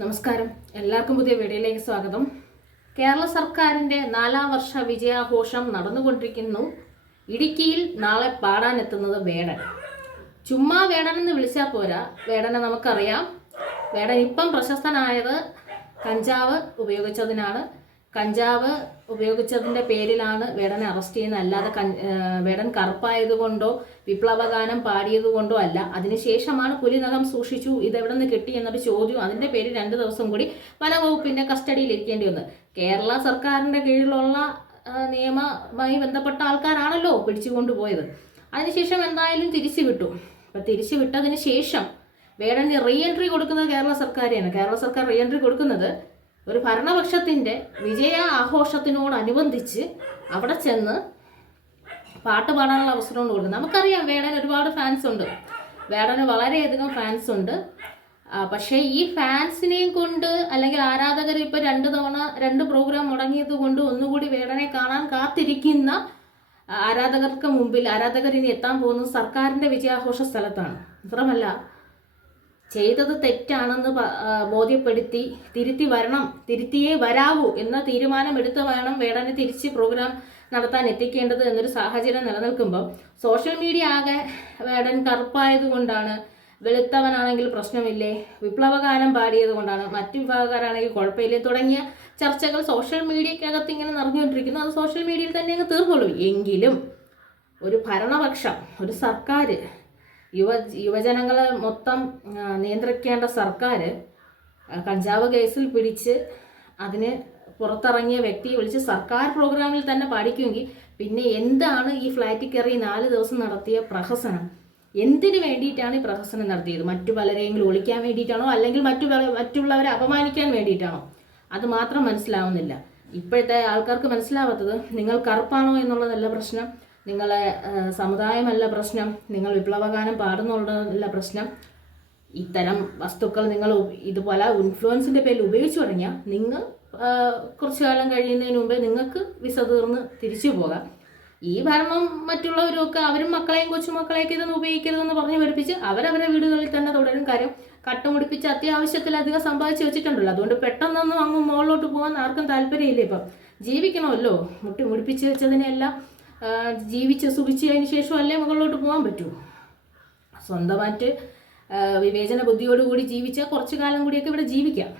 നമസ്കാരം. എല്ലാവർക്കും പുതിയ വീഡിയോയിലേക്ക് സ്വാഗതം. കേരള സർക്കാരിന്റെ നാലാം വർഷ വിജയാഘോഷം നടന്നുകൊണ്ടിരിക്കുന്നു. ഇടുക്കിയിൽ നാളെ പാടാനെത്തുന്നത് വേടൻ. ചുമ്മാ വേടൻ എന്ന് വിളിച്ചാൽ പോരാ. വേടനെ നമുക്കറിയാം. വേടൻ ഇപ്പം പ്രശസ്തനായത് കഞ്ചാവ് ഉപയോഗിച്ചതിനാണ്. കഞ്ചാവ് ഉപയോഗിച്ചതിന്റെ പേരിലാണ് വേടനെ അറസ്റ്റ് ചെയ്യുന്നത്. അല്ലാതെ വേടൻ കറുപ്പായതുകൊണ്ടോ വിപ്ലവഗാനം പാടിയതുകൊണ്ടോ അല്ല. അതിനുശേഷമാണ് പുലിനഖം സൂക്ഷിച്ചു. ഇതെവിടെ നിന്ന് കിട്ടി എന്നൊരു ചോദ്യം അതിന്റെ പേരിൽ രണ്ട് ദിവസം കൂടി വനവകുപ്പിന്റെ കസ്റ്റഡിയിൽ ഇരിക്കേണ്ടി വന്നു. കേരള സർക്കാരിന്റെ കീഴിലുള്ള നിയമമായി ബന്ധപ്പെട്ട ആൾക്കാരാണല്ലോ പിടിച്ചുകൊണ്ടുപോയത്. അതിനുശേഷം എന്തായാലും തിരിച്ചു വിട്ടു. അപ്പം തിരിച്ചു വിട്ടതിന് ശേഷം വേടന് റീ എൻട്രി കൊടുക്കുന്നത് കേരള സർക്കാരെയാണ്. കേരള സർക്കാർ റീ എൻട്രി കൊടുക്കുന്നത് ഒരു ഭരണപക്ഷത്തിന്റെ വിജയ ആഘോഷത്തിനോടനുബന്ധിച്ച് അവിടെ ചെന്ന് പാട്ട് പാടാനുള്ള അവസരം കൊടുക്കും നമുക്കറിയാം വേടൻ ഒരുപാട് ഫാൻസ് ഉണ്ട്. വേടന് വളരെയധികം ഫാൻസ് ഉണ്ട്. പക്ഷേ ഈ ഫാൻസിനെയും കൊണ്ട് അല്ലെങ്കിൽ ആരാധകർ ഇപ്പോൾ രണ്ട് തവണ രണ്ട് പ്രോഗ്രാം മുടങ്ങിയത് കൊണ്ട് ഒന്നുകൂടി വേടനെ കാണാൻ കാത്തിരിക്കുന്ന ആരാധകർക്ക് മുമ്പിൽ ആരാധകർ ഇനി എത്താൻ പോകുന്നത് സർക്കാരിന്റെ വിജയാഘോഷ സ്ഥലത്താണ്. മാത്രമല്ല ചെയ്തത് തെറ്റാണെന്ന് ബോധ്യപ്പെടുത്തി തിരുത്തി വരണം തിരുത്തിയേ വരാവൂ എന്ന തീരുമാനമെടുത്ത് വേണം വേടനെ തിരിച്ച് പ്രോഗ്രാം നടത്താൻ എത്തിക്കേണ്ടത് എന്നൊരു സാഹചര്യം നിലനിൽക്കുമ്പോൾ സോഷ്യൽ മീഡിയ ആകെ വേടൻ കറുപ്പായതുകൊണ്ടാണ് വെളുത്തവനാണെങ്കിൽ പ്രശ്നമില്ലേ വിപ്ലവകാലം പാടിയത് കൊണ്ടാണ് മറ്റു വിഭാഗക്കാരാണെങ്കിൽ കുഴപ്പമില്ലേ തുടങ്ങിയ ചർച്ചകൾ സോഷ്യൽ മീഡിയക്കകത്ത് ഇങ്ങനെ നിറഞ്ഞുകൊണ്ടിരിക്കുന്നു അത് സോഷ്യൽ മീഡിയയിൽ തന്നെ അങ്ങ് തീർന്നുള്ളൂ എങ്കിലും ഒരു ഭരണപക്ഷം ഒരു സർക്കാർ യുവ യുവജനങ്ങളെ മൊത്തം നിയന്ത്രിക്കേണ്ട സർക്കാർ കഞ്ചാവ് കേസിൽ പിടിച്ച് അതിന് പുറത്തിറങ്ങിയ വ്യക്തിയെ വിളിച്ച് സർക്കാർ പ്രോഗ്രാമിൽ തന്നെ പാടിക്കുമെങ്കിൽ പിന്നെ എന്താണ് ഈ ഫ്ലാറ്റിൽ കയറി നാല് ദിവസം നടത്തിയ പ്രഹസനം? എന്തിനു വേണ്ടിയിട്ടാണ് ഈ പ്രഹസനം നടത്തിയത്? മറ്റു പലരെയെങ്കിലും ഒളിക്കാൻ വേണ്ടിയിട്ടാണോ? അല്ലെങ്കിൽ മറ്റു മറ്റുള്ളവരെ അപമാനിക്കാൻ വേണ്ടിയിട്ടാണോ? അത് മാത്രം മനസ്സിലാവുന്നില്ല. ഇപ്പോഴത്തെ ആൾക്കാർക്ക് മനസ്സിലാവാത്തത് നിങ്ങൾ കറുപ്പാണോ എന്നുള്ളതല്ല പ്രശ്നം. നിങ്ങളെ സമുദായമല്ല പ്രശ്നം. നിങ്ങൾ വിപ്ലവഗാനം പാടുന്നുള്ളതല്ല പ്രശ്നം. ഇത്തരം വസ്തുക്കൾ നിങ്ങൾ ഇതുപോലെ ഇൻഫ്ലുവൻസിന്റെ പേരിൽ ഉപയോഗിച്ചു തുടങ്ങിയാൽ നിങ്ങൾ കുറച്ചു കാലം കഴിയുന്നതിന് മുമ്പേ നിങ്ങൾക്ക് വിസ തീർന്ന് തിരിച്ചു പോകാം. ഈ ഭരണം മറ്റുള്ളവരൊക്കെ അവരും മക്കളെയും കൊച്ചുമക്കളെയൊക്കെ ഇതൊന്നും ഉപയോഗിക്കരുതെന്ന് പറഞ്ഞ് പഠിപ്പിച്ച് അവരവരെ വീടുകളിൽ തന്നെ തുടരും. കാര്യം കട്ട മുടിപ്പിച്ച് അത്യാവശ്യത്തിലധികം സമ്പാദിച്ച് വെച്ചിട്ടുണ്ടല്ലോ. അതുകൊണ്ട് പെട്ടെന്നൊന്നും അങ്ങ് മുകളിലോട്ട് പോകാൻ ആർക്കും താല്പര്യമില്ല ഇപ്പം. ജീവിക്കണമല്ലോ. മുട്ടി മുടിപ്പിച്ച് വെച്ചതിനെല്ലാം ജീവിച്ച് സുഖിച്ചതിന് ശേഷം അല്ലേ മുകളിലോട്ട് പോകാൻ പറ്റൂ. സ്വന്തമായിട്ട് വിവേചന ബുദ്ധിയോടുകൂടി ജീവിച്ചാൽ കുറച്ചു കാലം കൂടിയൊക്കെ ഇവിടെ ജീവിക്കാം.